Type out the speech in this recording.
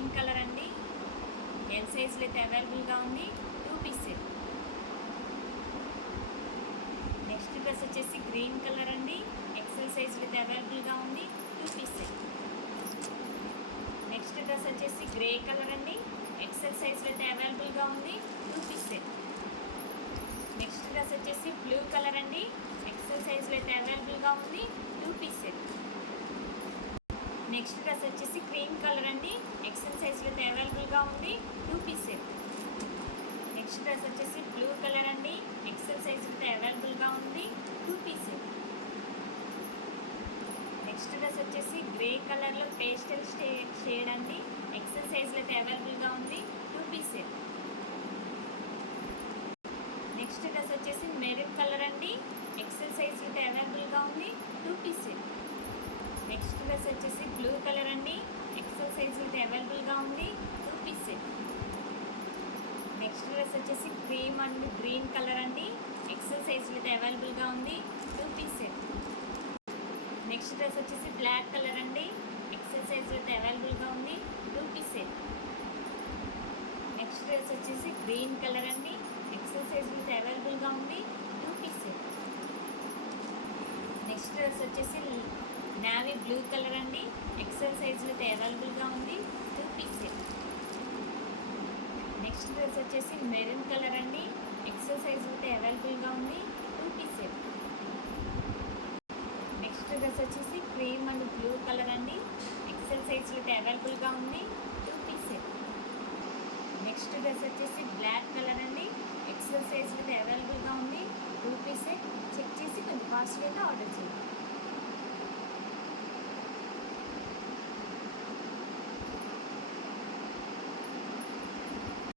Green colour అండి. ఎల్ సైజ్లో అయితే అవైలబుల్గా ఉంది. 2 పీస్ సెట్. నెక్స్ట్ డ్రెస్ వచ్చేసి గ్రీన్ కలర్ అండి. ఎక్సెల్ సైజ్లో అయితే అవైలబుల్గా ఉంది. 2 పీస్ సెట్. నెక్స్ట్ డ్రెస్ వచ్చేసి గ్రే కలర్ అండి. ఎక్సెల్ సైజ్లో అయితే అవైలబుల్గా ఉంది. 2 పీస్ సెట్. నెక్స్ట్ డ్రెస్ వచ్చేసి బ్లూ కలర్ అండి. ఎక్సెల్ సైజ్లో అయితే అవైలబుల్గా ఉంది. 2 పీస్ సెట్. నెక్స్ట్ డ్రెస్ వచ్చేసి క్రీమ్ కలర్ అండి. ఎక్సెల్ సైజ్లో అయితే అవైలబుల్గా ఉంది. 2 పీస్ సెట్. నెక్స్ట్ డ్రెస్ వచ్చేసి బ్లూ కలర్ అండి. ఎక్సెల్ సైజ్లో అయితే అవైలబుల్గా ఉంది. 2 పీస్ సెట్. నెక్స్ట్ డ్రెస్ వచ్చేసి గ్రే కలర్లో పేస్టల్ షేడ్ అండి. ఎక్సెల్ సైజ్లో అయితే అవైలబుల్గా ఉంది. 2 పీస్ సెట్. నెక్స్ట్ డ్రెస్ వచ్చేసి మెరూన్ కలర్ అండి. ఎక్సెల్ సైజ్లో అయితే అవైలబుల్గా ఉంది. 2 పీస్ సెట్. నెక్స్ట్ డ్రెస్ వచ్చేసి బ్లూ కలర్ అండి. ఎక్సెల్ సైజ్లో అయితే అవైలబుల్గా ఉంది. 2 పీస్ సెట్. నెక్స్ట్ డ్రెస్ వచ్చేసి క్రీమ్ అండ్ గ్రీన్ కలర్ అండి. ఎక్సెల్ సైజ్లో అయితే అవైలబుల్గా ఉంది. 2 పీస్ సెట్. నెక్స్ట్ డ్రెస్ వచ్చేసి బ్లాక్ కలర్ అండి. ఎక్సెల్ సైజ్లో అయితే అవైలబుల్గా ఉంది. 2 పీస్ సెట్. నెక్స్ట్ డ్రెస్ వచ్చేసి గ్రీన్ కలర్ అండి. ఎక్సెల్ సైజ్లో అయితే అవైలబుల్గా ఉంది. 2 పీస్ సెట్. నెక్స్ట్ డ్రెస్ వచ్చేసి నావీ బ్లూ కలర్ అండి. ఎక్సెల్ సైజ్లో అయితే అవైలబుల్గా ఉంది. 2 పీస్ సెట్. నెక్స్ట్ డ్రెస్ వచ్చేసి మెరూన్ కలర్ అండి. ఎక్సెల్ సైజ్లో అయితే అవైలబుల్గా ఉంది. 2 పీస్ సెట్. నెక్స్ట్ డ్రెస్ వచ్చేసి క్రీమ్ అండ్ బ్లూ కలర్ అండి. ఎక్సెల్ సైజ్లో అయితే అవైలబుల్గా ఉంది. 2 పీస్ సెట్. నెక్స్ట్ డ్రెస్ వచ్చేసి బ్లాక్ కలర్ అండి. ఎక్సెల్ సైజ్లో అయితే అవైలబుల్గా ఉంది. 2 పీస్ సెట్. చెక్ చేసి కొంచెం కాస్ట్లీ అయితే ఆర్డర్ చేయండి.